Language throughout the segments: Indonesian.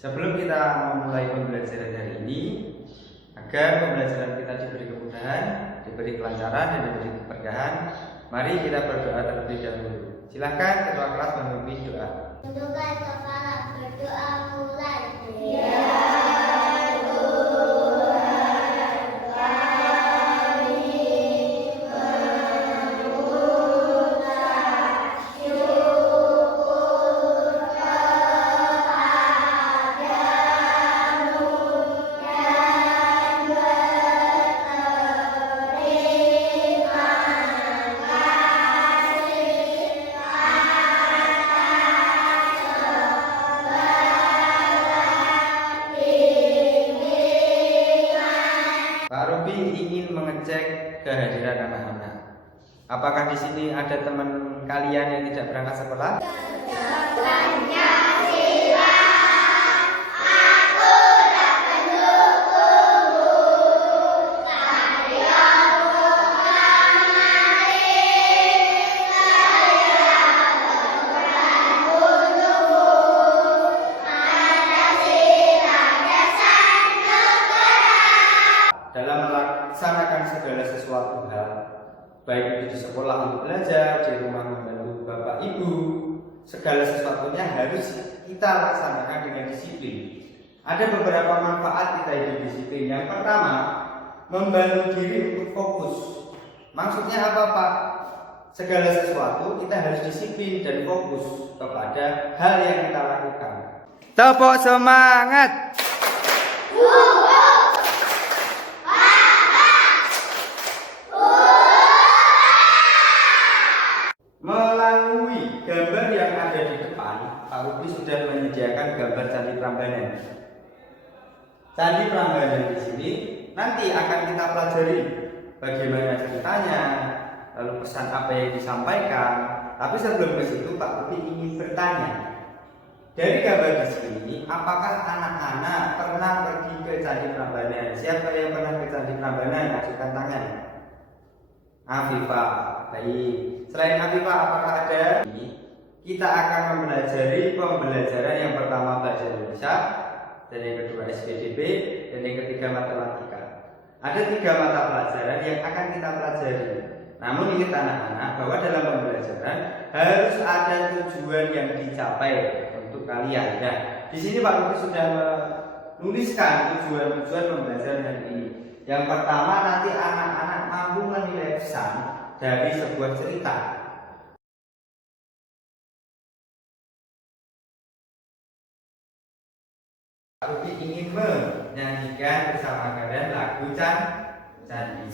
Sebelum kita memulai pembelajaran hari ini, agar pembelajaran kita diberi kemudahan, diberi kelancaran, dan diberi keberkahan, mari kita berdoa terlebih dahulu. Silakan ketua kelas memimpin doa. Tundukkan kepala, berdoa mulai. Pak Ruby ingin mengecek kehadiran anak-anak. Apakah di sini ada teman kalian yang tidak berangkat sekolah? Jawabannya silakan. Aku tak menunggu. Saya bukan maling. Saya bukan bunuh. Pancasila dasar negara. Dalam melaksanakan segala sesuatu hal, baik itu di sekolah untuk belajar, di rumah membantu bapak ibu, segala sesuatunya harus kita laksanakan dengan disiplin. Ada beberapa manfaat kita hidup disiplin. Yang pertama, membantu diri untuk fokus. Maksudnya apa, Pak? Segala sesuatu kita harus disiplin dan fokus kepada hal yang kita lakukan. Tepuk semangat! Melalui gambar yang ada di depan, Pak Ruby sudah menyediakan gambar Candi Prambanan. Candi Prambanan di sini nanti akan kita pelajari bagaimana ceritanya, lalu pesan apa yang disampaikan. Tapi sebelum ke situ, Pak Ruby ingin bertanya, dari gambar di sini, apakah anak-anak pernah pergi ke Candi Prambanan? Siapa yang pernah ke Candi Prambanan? Ajukan tangan. Afifah, baik. Selain Afifah, apakah ada? Kita akan mempelajari pembelajaran yang pertama bahasa Indonesia, dan yang kedua SPDB, dan yang ketiga matematika. Ada 3 mata pelajaran yang akan kita pelajari. Namun ingat anak-anak bahwa dalam pembelajaran harus ada tujuan yang dicapai untuk kalian. Nah, di sini Pak Ruby sudah menuliskan tujuan-tujuan pembelajaran hari ini. Yang pertama, nanti anak-anak mampu menilai pesan dari sebuah cerita. Pak Ruby ingin menyanyikan bersama kalian lagu Candi.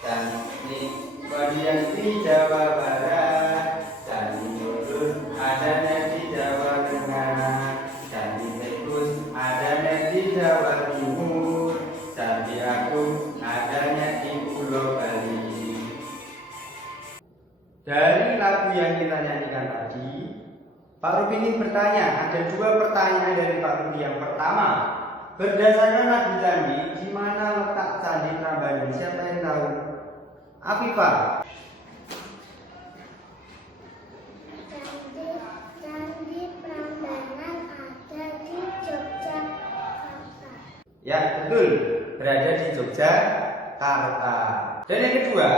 Candi bagian di Jawa Barat, Candi Murud adanya di Jawa Tengah, Candi Tikus adanya di Jawa Timur, Candi Agung adanya di Pulau Bali. Dari lagu yang kita nyanyikan tadi, Pak Ruby ini bertanya, ada 2 pertanyaan dari Pak Ruby. Yang pertama, berdasarkan lagu Candi, di mana letak Candi Prambanan? Siapa yang tahu? Afifah. Candi Prambanan ada di Yogyakarta. Ya, betul. Berada di Yogyakarta. Dan yang kedua,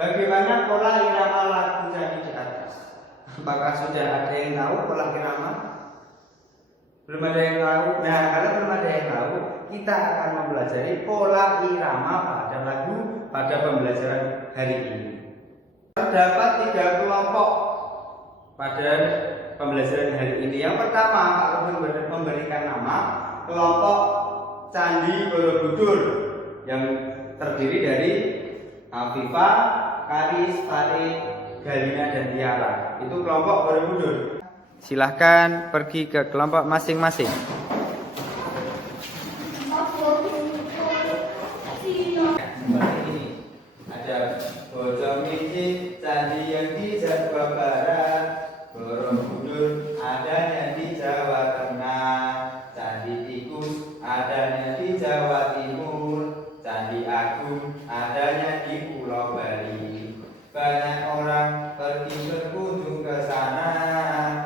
bagaimana pola irama lagu Candi di atas? Apakah sudah ada yang tahu pola irama? Belum ada yang tahu? Nah, kalau belum ada yang tahu, kita akan mempelajari pola irama pada lagu pada pembelajaran hari ini. Terdapat 3 kelompok pada pembelajaran hari ini. Yang pertama, Pak Ruby memberikan nama kelompok Candi Borobudur yang terdiri dari Afifah, Karis, Farid, Galina, dan Tiara. Itu kelompok Borobudur. Silahkan pergi ke kelompok masing-masing. Seperti ini. Ada Bojongmiji, candi yang di Jawa Barat, Borobudur adanya di Jawa Tengah, Candi Tikus adanya di Jawa Timur, Candi Agung adanya di Pulau Bali. Banyak orang pergi berkunjung ke sana,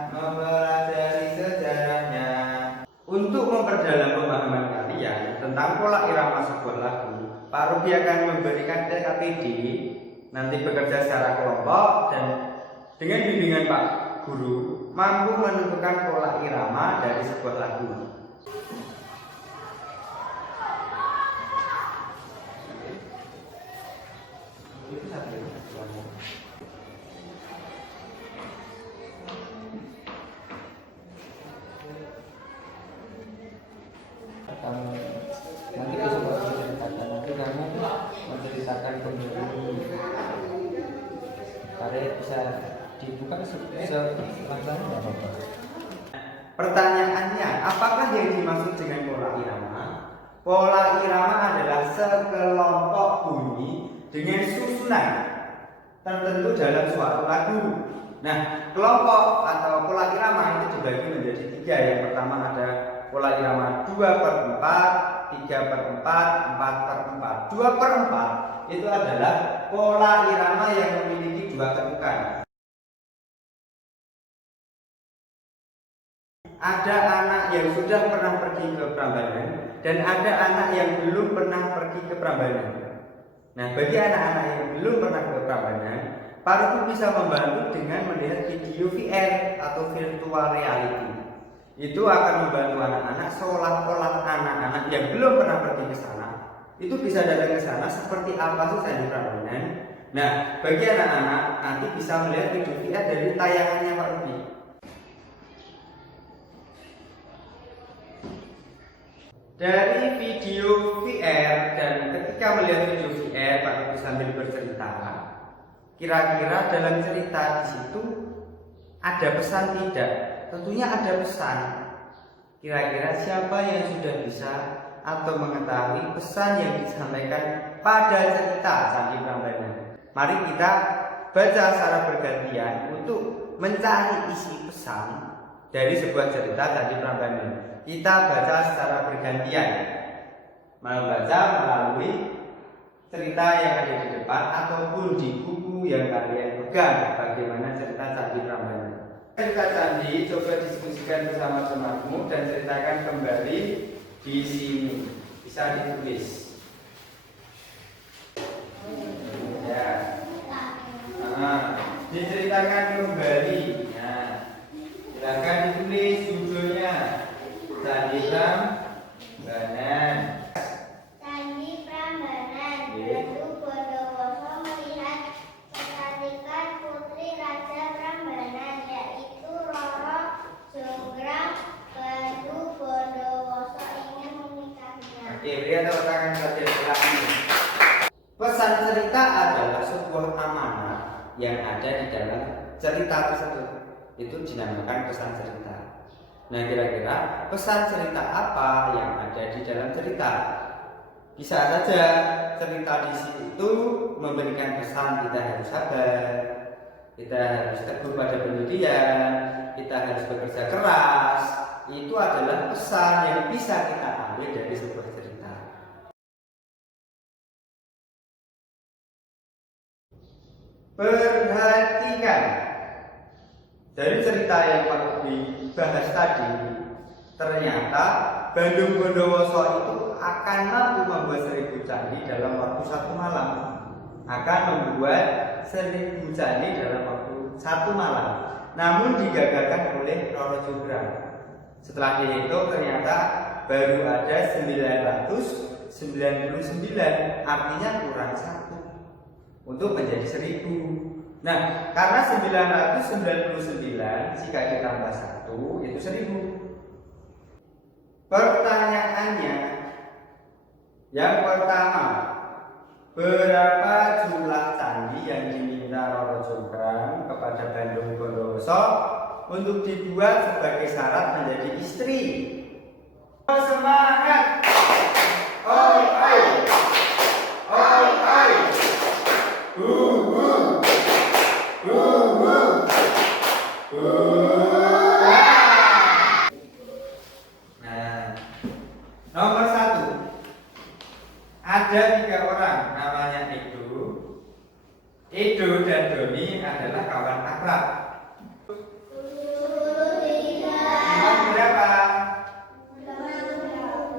mempelajari sejarahnya. Ruby akan memberikan KPD, nanti bekerja secara kelompok dan dengan bimbingan Pak Guru mampu menentukan pola irama dari sebuah lagu. Nanti besok aku ceritakan, nanti kamu menceritakan kembali karya bisa dibuka selanjutnya nggak apa-apa. Pertanyaannya, apakah yang dimaksud dengan pola irama? Pola irama adalah sekelompok bunyi dengan susunan tertentu dalam suatu lagu. Nah, kelompok atau pola irama itu dibagi menjadi 3. Yang pertama ada pola irama 2/4, 3/4, 4/4. 2/4 itu adalah pola irama yang memiliki 2 ketukan. Ada anak yang sudah pernah pergi ke Prambanan dan ada anak yang belum pernah pergi ke Prambanan. Nah, bagi anak-anak yang belum pernah ke Prambanan, Pak Ruby bisa membantu dengan melihat video VR atau virtual reality. Itu akan membantu anak-anak seolah-olah anak-anak yang belum pernah pergi ke sana itu bisa datang ke sana seperti apa sih Candi Prambanan. Nah, bagi anak-anak nanti bisa melihat video VR dari tayangannya Pak Ruby. Dari video VR dan ketika melihat video VR Pak Ruby sambil bercerita, kira-kira dalam cerita di situ ada pesan tidak? Tentunya ada pesan. Kira-kira siapa yang sudah bisa atau mengetahui pesan yang disampaikan pada cerita Candi Prambanan? Mari kita baca secara bergantian untuk mencari isi pesan dari sebuah cerita Candi Prambanan. Kita baca secara bergantian, membaca melalui cerita yang ada di depan ataupun di buku yang kalian pegang. Bagaimana cerita Candi Prambanan? Cerita candi coba diskusikan bersama temanmu dan ceritakan kembali di sini. Bisa ditulis. Ya. Diceritakan kembali. Nah, silakan ditulis judulnya. Candi Prambanan. Candi Prambanan. Prabu Bondowoso melihat kecantikan putri Raja Prambanan, yaitu Roro Jonggrang. Prabu Bondowoso ingin menikahinya. Oke, beri tepuk tangan saja setelah ini. Pesan cerita adalah sebuah amanah yang ada di dalam cerita tersebut. Itu dinamakan pesan cerita. Nah, kira-kira pesan cerita apa yang ada di dalam cerita? Bisa saja cerita di situ memberikan pesan kita harus sabar, kita harus teguh pada pendirian, kita harus bekerja keras. Itu adalah pesan yang bisa kita ambil dari sebuah cerita. Perhatikan dari cerita yang Pak Ruby bahas tadi, ternyata Bandung Bondowoso itu akan mampu membuat 1000 candi dalam waktu 1 malam. Akan membuat 1000 candi dalam waktu 1 malam. Namun digagalkan oleh Roro Jonggrang. Setelah dihitung ternyata baru ada 999, artinya kurang 1 untuk menjadi 1000. Nah, karena 999 jika ditambah 1 itu 1000. Pertanyaannya yang pertama, berapa jumlah candi yang diminta Roro Jonggrang kepada Bandung Bondowoso untuk dibuat sebagai syarat menjadi istri? Semangat! Oi, oi! Oi, oi! Nah, nomor 1, ada 3 orang namanya Edo dan Doni adalah kawan akrab. Nomor berapa?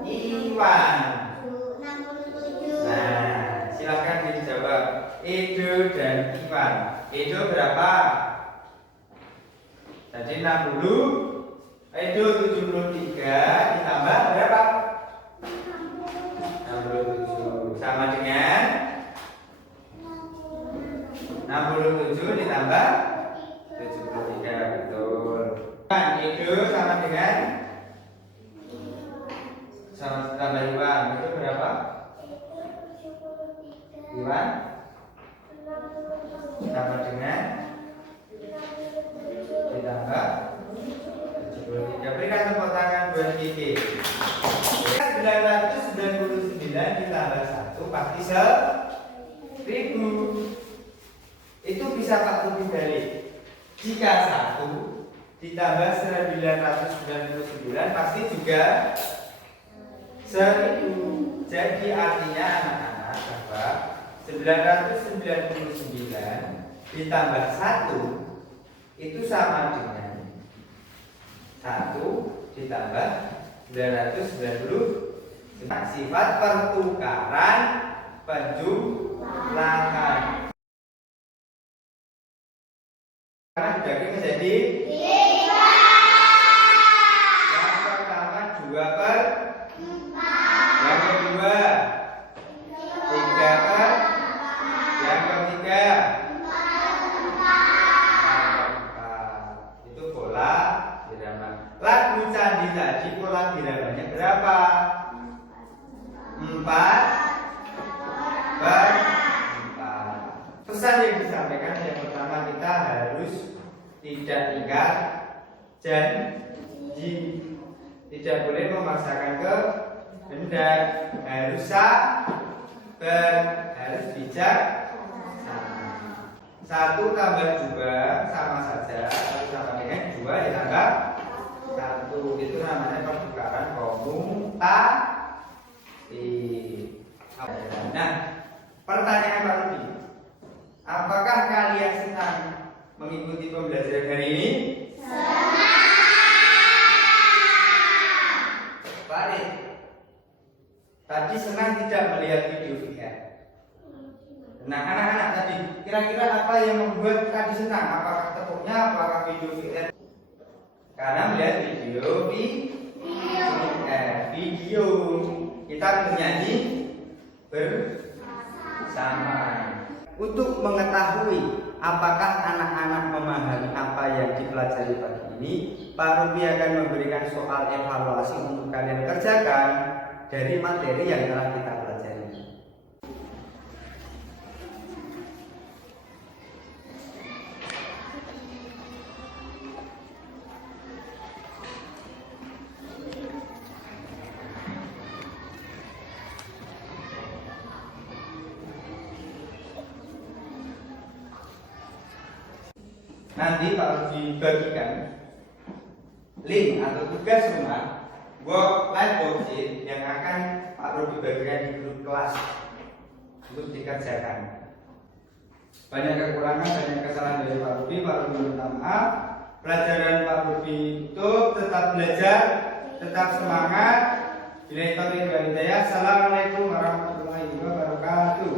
Iwan. 67. Itu 73 ditambah berapa? 67 sama dengan 67 ditambah 73, betul. Nah, itu sama dengan sama tambah Iwan, itu berapa? Iwan sama dengan ditambah 73. Berikan tepuk tangan buat Kiki. 999 ditambah 1 pasti 1000. Itu bisa Pak Tuti balik. Jika 1 ditambah 999 pasti juga 1000. Jadi artinya anak-anak bahwa 999 ditambah 1 itu sama dengan 1 ditambah 990. Sifat pertukaran penjumlahan. Sekarang dibagi menjadi 3. yang pertama 2/4, yang kedua 3/4, yang ketiga 4/4. Itu pola birama. Lagu candi tadi pola biramanya berapa? 4/4. Pesan yang disampaikan yang pertama, kita harus tidak ingat janji, tidak boleh memaksakan kehendak, harus sabar, harus bijak. 1 tambah 2 sama saja, 1 sama dengan 2 ditambah 1. Itu namanya pertukaran komutasi. Nah, pertanyaan Pak Rudi, apakah kalian senang mengikuti pembelajaran hari ini? Pak Ade, tadi senang tidak melihat video VN? Nah, anak-anak tadi kira-kira apa yang membuat tadi senang? Apakah tepuknya, apakah video VN? Karena melihat video kita bernyanyi bersama. Untuk mengetahui apakah anak-anak memahami apa yang dipelajari pagi ini, Pak Ruby akan memberikan soal evaluasi untuk kalian kerjakan dari materi yang telah kita pelajari. Nanti Pak Rudi bagikan link atau tugas rumah live worksheet yang akan Pak Rudi bagikan di grup kelas untuk dikerjakan. Banyak kekurangan, banyak kesalahan dari Pak Rudi. Pak Rudi minta maaf. Pelajaran Pak Rudi itu tetap belajar, tetap semangat. Bila itu Assalamualaikum warahmatullahi wabarakatuh.